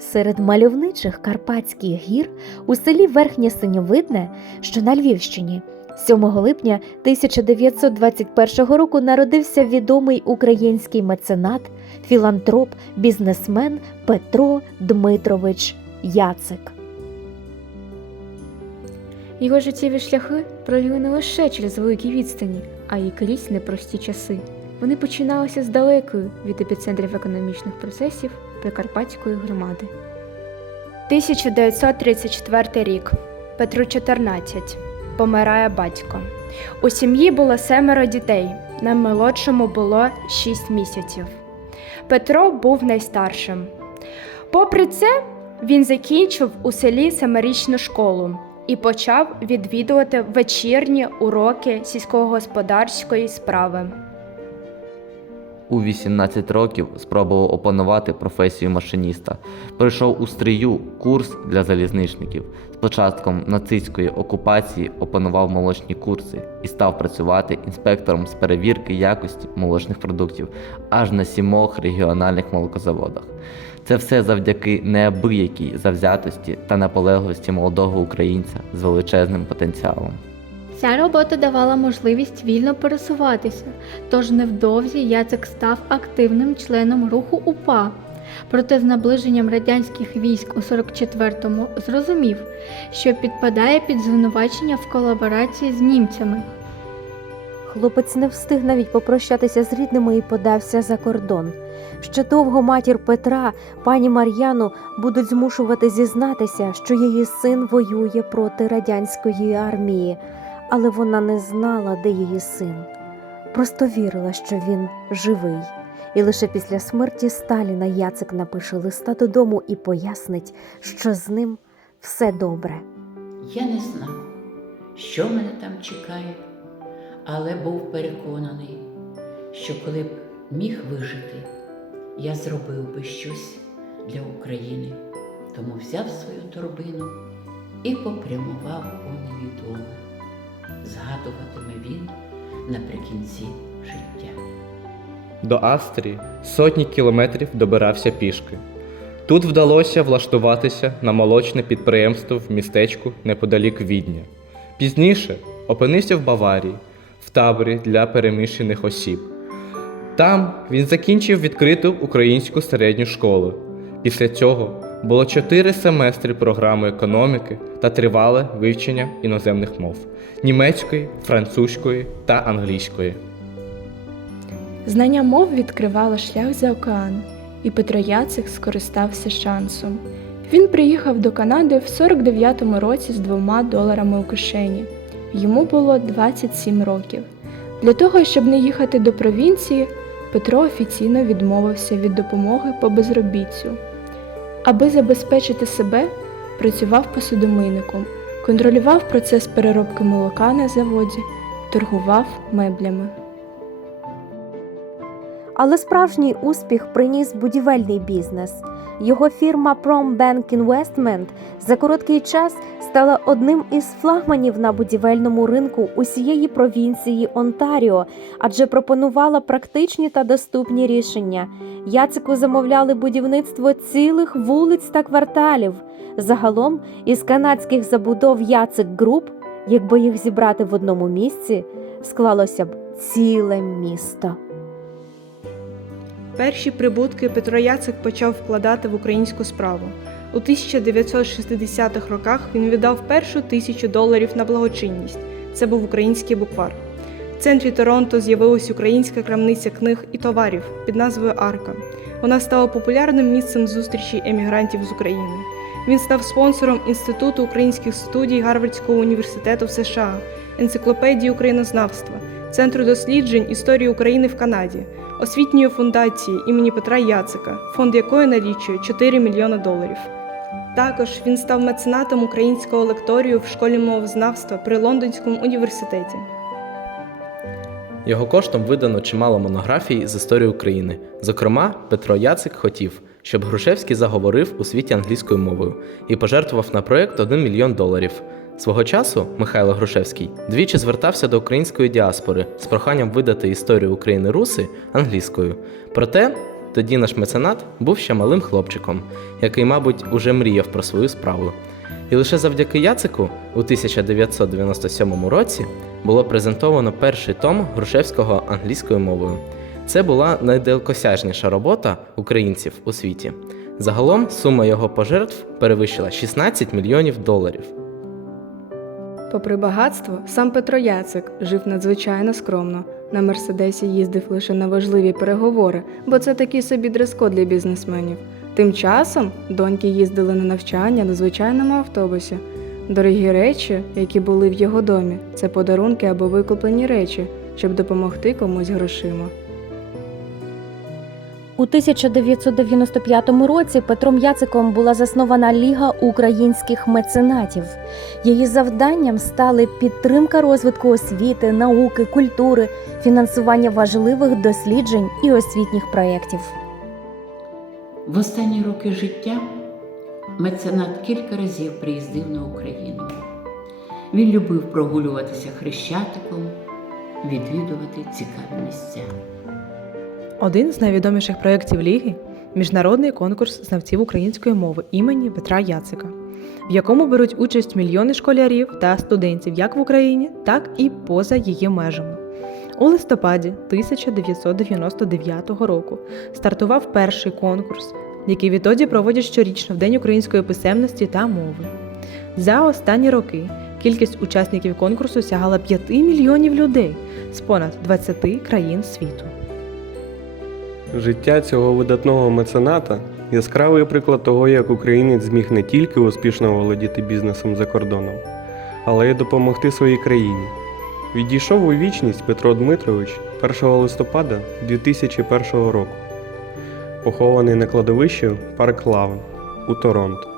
Серед мальовничих Карпатських гір у селі Верхнє Синьовидне, що на Львівщині, 7 липня 1921 року народився відомий український меценат, філантроп, бізнесмен Петро Дмитрович Яцик. Його життєві шляхи пролягли не лише через великі відстані, а й крізь непрості часи. Вони починалися з далекої від епіцентрів економічних процесів Прикарпатської громади. 1934 рік. Петру 14. Помирає батько. У сім'ї було семеро дітей. Наймолодшому було 6 місяців. Петро був найстаршим. Попри це, він закінчив у селі семирічну школу і почав відвідувати вечірні уроки сільськогосподарської справи. У 18 років спробував опанувати професію машиніста. Пройшов у стрію курс для залізничників. З початком нацистської окупації опанував молочні курси і став працювати інспектором з перевірки якості молочних продуктів аж на сімох регіональних молокозаводах. Це все завдяки неабиякій завзятості та наполегливості молодого українця з величезним потенціалом. Ця робота давала можливість вільно пересуватися, тож невдовзі Яцек став активним членом руху УПА. Проте з наближенням радянських військ у 44-му зрозумів, що підпадає під звинувачення в колаборації з німцями. Хлопець не встиг навіть попрощатися з рідними і подався за кордон. Ще довго матір Петра, пані Мар'яну, будуть змушувати зізнатися, що її син воює проти радянської армії, але вона не знала, де її син. Просто вірила, що він живий. І лише після смерті Сталіна Яцик напише листа додому і пояснить, що з ним все добре. Я не знав, що мене там чекає, але був переконаний, що коли б міг вижити, я зробив би щось для України, тому взяв свою торбину і попрямував у невідоме. Згадуватиме він наприкінці життя. До Австрії сотні кілометрів добирався пішки. Тут вдалося влаштуватися на молочне підприємство в містечку неподалік Відня. Пізніше опинився в Баварії, в таборі для переміщених осіб. Там він закінчив відкриту українську середню школу. Після цього було чотири семестри програми економіки та тривале вивчення іноземних мов німецької, французької та англійської. Знання мов відкривало шлях за океан, і Петро Яцик скористався шансом. Він приїхав до Канади в 49-му році з двома доларами у кишені. Йому було 27 років. Для того, щоб не їхати до провінції, Петро офіційно відмовився від допомоги по безробіттю. Аби забезпечити себе, працював посудомийником, контролював процес переробки молока на заводі, торгував меблями. Але справжній успіх приніс будівельний бізнес. Його фірма Prombank Investment за короткий час стала одним із флагманів на будівельному ринку усієї провінції Онтаріо, адже пропонувала практичні та доступні рішення. Яцику замовляли будівництво цілих вулиць та кварталів. Загалом із канадських забудов Яцик Груп, якби їх зібрати в одному місці, склалося б ціле місто. Перші прибутки Петро Яцик почав вкладати в українську справу. У 1960-х роках він віддав першу тисячу доларів на благочинність. Це був український буквар. В центрі Торонто з'явилась українська крамниця книг і товарів під назвою Арка. Вона стала популярним місцем зустрічі емігрантів з України. Він став спонсором Інституту українських студій Гарвардського університету в США, енциклопедії українознавства, Центру досліджень історії України в Канаді, освітньої фундації імені Петра Яцика, фонд якої налічує 4 мільйони доларів. Також він став меценатом українського лекторію в школі мовознавства при Лондонському університеті. Його коштом видано чимало монографій з історії України. Зокрема, Петро Яцик хотів, щоб Грушевський заговорив у світі англійською мовою і пожертвував на проект 1 мільйон доларів. Свого часу Михайло Грушевський двічі звертався до української діаспори з проханням видати історію України руси англійською. Проте тоді наш меценат був ще малим хлопчиком, який, мабуть, уже мріяв про свою справу. І лише завдяки Яцику у 1997 році було презентовано перший том Грушевського англійською мовою. Це була найдалекосяжніша робота українців у світі. Загалом сума його пожертв перевищила 16 мільйонів доларів. Попри багатство, сам Петро Яцик жив надзвичайно скромно. На Мерседесі їздив лише на важливі переговори, бо це такий собі дрес-код для бізнесменів. Тим часом доньки їздили на навчання на звичайному автобусі. Дорогі речі, які були в його домі, це подарунки або викуплені речі, щоб допомогти комусь грошима. У 1995 році Петром Яциком була заснована Ліга українських меценатів. Її завданням стали підтримка розвитку освіти, науки, культури, фінансування важливих досліджень і освітніх проєктів. В останні роки життя меценат кілька разів приїздив на Україну. Він любив прогулюватися хрещатиком, відвідувати цікаві місця. Один з найвідоміших проєктів Ліги міжнародний конкурс знавців української мови імені Петра Яцика, в якому беруть участь мільйони школярів та студентів як в Україні, так і поза її межами. У листопаді 1999 року стартував перший конкурс, який відтоді проводять щорічно в День української писемності та мови. За останні роки кількість учасників конкурсу сягала 5 мільйонів людей з понад 20 країн світу. Життя цього видатного мецената яскравий приклад того, як українець зміг не тільки успішно володіти бізнесом за кордоном, але й допомогти своїй країні. Відійшов у вічність Петро Дмитрович 1 листопада 2001 року, похований на кладовищі Парк Лавн у Торонто.